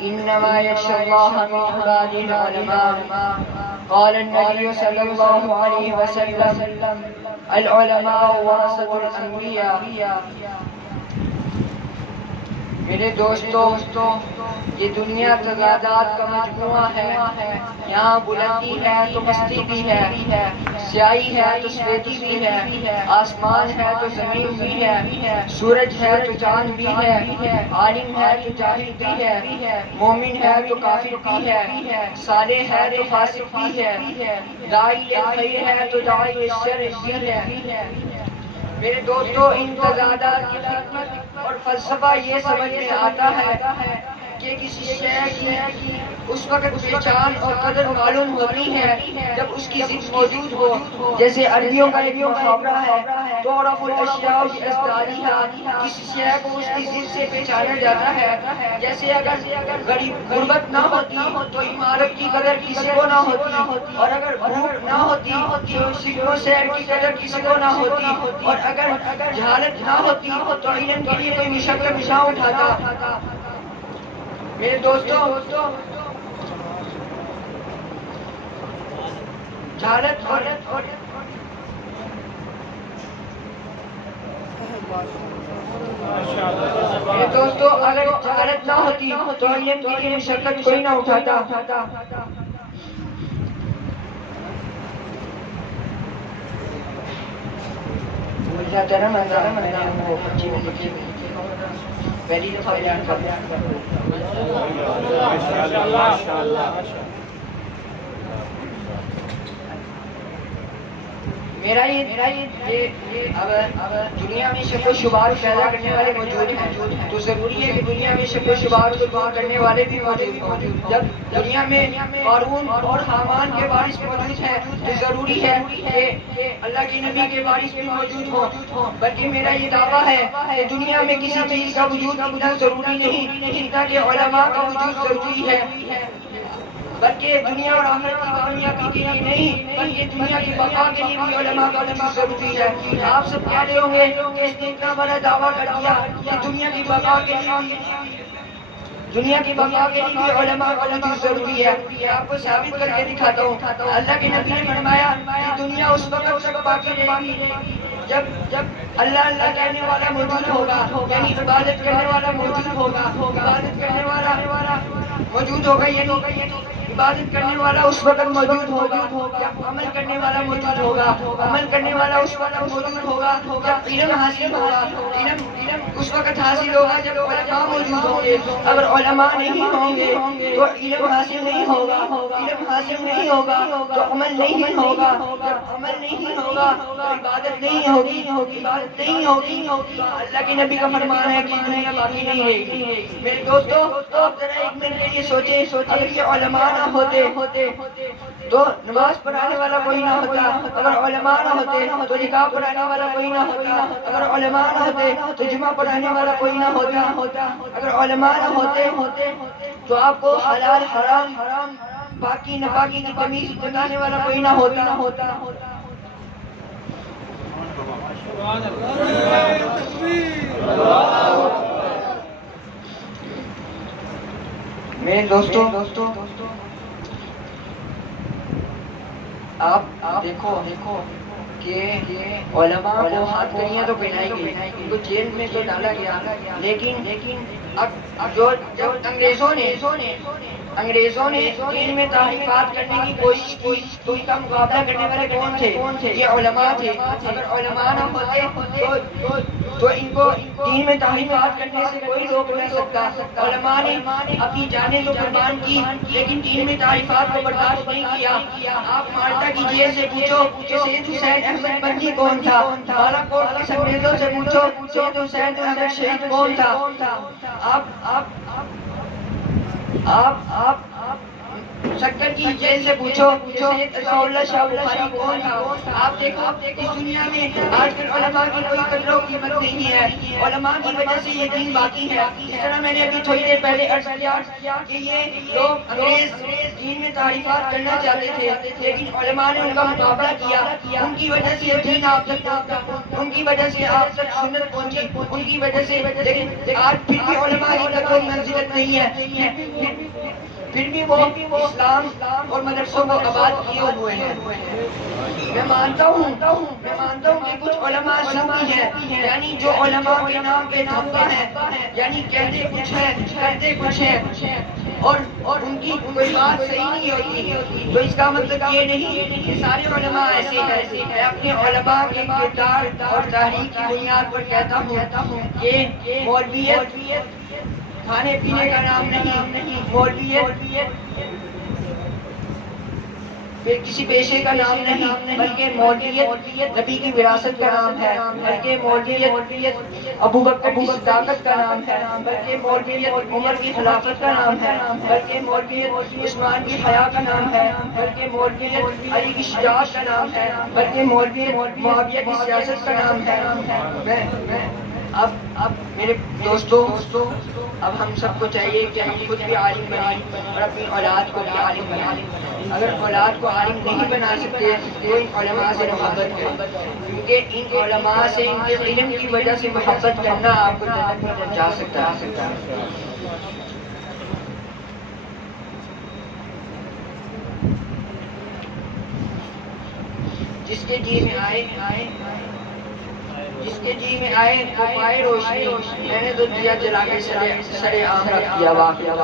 إنما يخشى الله من عباده العلماء. قال النبي صلى الله عليه وسلم العلماء ورثة الأنبياء. میرے دوستو، یہ دنیا تضادات کا مجموعہ ہے. یہاں بلندی ہے تو پستی بھی ہے، سیاہی ہے تو سفیدی بھی ہے، آسمان ہے تو زمین بھی ہے، سورج ہے تو چاند بھی ہے، عالم ہے تو جاہل بھی ہے، مومن ہے تو کافر بھی ہے، صالح ہے تو فاسق بھی ہے، داعی خیر ہے تو داعی شر بھی ہے. میرے دوستو، ان تضادات کی حکمت اور فلسفہ یہ سمجھ میں آتا ہے کہ کسی شے کی اس وقت پہچان اور قدر معلوم ہوتی ہے جب اس کی ضد موجود ہو. جیسے عربیوں کا ایک محاورہ ہے، تعرف الاشیاء بأصدادها، کسی شے کو اس کی ضد سے پہچانا جاتا ہے. جیسے اگر غربت نہ ہوتی تو عمارت کی قدر کسی کو نہ ہوتی، اور اگر بھوک نہ ہوتی تو سکن و سیر کی قدر کسی کو نہ ہوتی، اور اگر جہالت نہ ہوتی تو علم کے لیے کوئی مشقت نہ اٹھاتا. میرے دوستو، جہالت اور میرے دوستو اگر جہالت نہ ہوتی تو علم کے لیے مشقت کوئی نہ اٹھاتا. پہلی دفعہ بیان کر میرا یہ اب دنیا میں شک و شبہات پیدا کرنے والے موجود ہیں تو ضروری ہے کہ دنیا میں شک و شبہات کو دور کرنے والے بھی موجود ہوں. جب دنیا میں قارون اور حامان کے وارث موجود ہیں تو ضروری ہے کہ اللہ کے نبی کے وارث بھی موجود ہوں. بلکہ میرا یہ دعویٰ ہے کہ دنیا میں کسی چیز کا وجود اتنا ضروری نہیں جتنا کہ علماء کا وجود ضروری ہے. بلکہ دنیا اور آخرت کی کامیابی کے لیے نہیں بلکہ دنیا کی بقا کے لیے بھی علماء کا وجود ضروری ہے. آپ سب کہہ رہے ہوں گے کہ اس نے اتنا بڑا دعویٰ کر دیا کہ دنیا کی بقا کے لیے بھی علماء کا وجود ضروری ہے. آپ کو ثابت کر کے دکھاتا ہوں. اللہ کے نبی نے فرمایا کہ دنیا اس وقت تک باقی رہے گی جب اللہ اللہ کہنے والا موجود ہوگا، یعنی عبادت کرنے والا موجود ہوگا. عبادت کرنے والا موجود ہوگا یعنی عبادت کرنے والا اس وقت موجود ہوگا جب عمل کرنے والا موجود ہوگا. عمل کرنے والا اس وقت موجود ہوگا جب علم حاصل ہوگا. علم اس وقت حاصل ہوگا جب علماء موجود ہوں گے. اگر علماء نہیں ہوں گے تو علم حاصل نہیں ہوگا. علم حاصل نہیں ہوگا تو عمل نہیں ہوگا. جب عمل نہیں ہوگا تو عبادت نہیں ہوگی. عبادت نہیں ہوگی تو اللہ کے نبی کا فرمان ہے کہ دنیا باقی نہیں رہے گی. میرے دوستو، آپ ذرا ایک منٹ کے لیے سوچیں، اگر یہ علماء نہ ہوتے تو نماز پڑھانے والا کوئی نہ ہوتا. اگر علماء نہ ہوتے تو نکاح پڑھانے والا کوئی نہ ہوتا. اگر علماء نہ ہوتے تو جمعہ پڑھانے والا کوئی نہ ہوتا. اگر علماء نہ ہوتے تو آپ کو حلال حرام پاکی ناپاکی کی تمیز بتانے والا کوئی نہ ہوتا. میرے دوستو، آپ دیکھو کہ علماء کو ہاتھ کڑیاں تو پہنائی گئی، ان کو جیل میں تو ڈالا گیا، لیکن اب جو انگریزوں نے دین میں تحریفات کرنے کی کوشش کی تو ان کا مقابلہ کرنے والے کون تھے؟ یہ علماء تھے. اگر علماء نہ ہوتے تو ان کو دین میں تحریفات کرنے سے کوئی روک نہیں سکتا. علماء نے اپنی جانیں تو قربان کی لیکن دین میں تحریفات کو برداشت نہیں کیا. آپ مالٹا کی جیل سے پوچھو کہ سید حسین احمد بنگی کون تھا. بالا کوٹ کے انگریزوں سے پوچھو سید حسین احمد شہید کون تھا. آپ شکر کی جیل سے پوچھو سید اللہ شاہ بخاری کون تھا. آپ دیکھو اس دنیا میں آج کل علماء کی کوئی قدر و قیمت نہیں ہے. علماء کی وجہ سے یہ دین باقی ہے. اس طرح میں نے ابھی تھوڑی دیر پہلے عرض کیا کہ یہ لوگ انگریز دین میں تعریفات کرنا چاہتے تھے لیکن علماء نے ان کا مقابلہ کیا. ان کی وجہ سے یہ دین آپ تک پہنچا, ان کی وجہ سے آپ تک سنت پہنچی, ان کی وجہ سے. لیکن آج پھر بھی علماء کی تک کوئی منزلت نہیں ہے. پھر بھی وہ اسلام اور مدرسوں کو آباد کیے ہوئے ہیں. میں مانتا ہوں کہ کچھ علماء صوفی ہیں, یعنی جو علماء کے نام پہ دھمکا ہے, یعنی کہتے کچھ ہے کرتے کچھ ہے اور ان کی کوئی بات صحیح نہیں ہوتی. تو اس کا مطلب یہ نہیں کہ سارے علماء ایسے ہیں. میں اپنے علماء کے کردار اور تحریک کی بنیاد پر کہتا ہوں کہ مولویت کھانے پینے کا نام نہیں, مولویت پھر کسی پیشے کا نام نہیں, بلکہ مولویت نبی کی وراثت کا نام ہے, بلکہ مولویت ابو بکر کی صداقت کا نام ہے, بلکہ مولویت عمر کی خلافت کا نام ہے, بلکہ مولویت عثمان کی حیا کا نام ہے, بلکہ مولویت علی کی شجاعت کا نام ہے, بلکہ مولویت معاویہ کی سیاست کا نام ہے. اب میرے دوستوں, اب ہم سب کو چاہیے کہ ہم خود بھی عالم بنیں اور اپنی اولاد کو بھی عالم بنائیں. اگر اولاد کو عالم نہیں بنا سکتے تو ان علماء سے محبت کریں, کیونکہ ان علماء سے ان کے علم کی وجہ سے محبت کرنا آپ کو جنت میں پہنچا سکتا ہے. جس کے جی میں آئے تو پائے روشنی, میں نے تو دیا جلا کے سرے عام رکھ دیا. واقعہ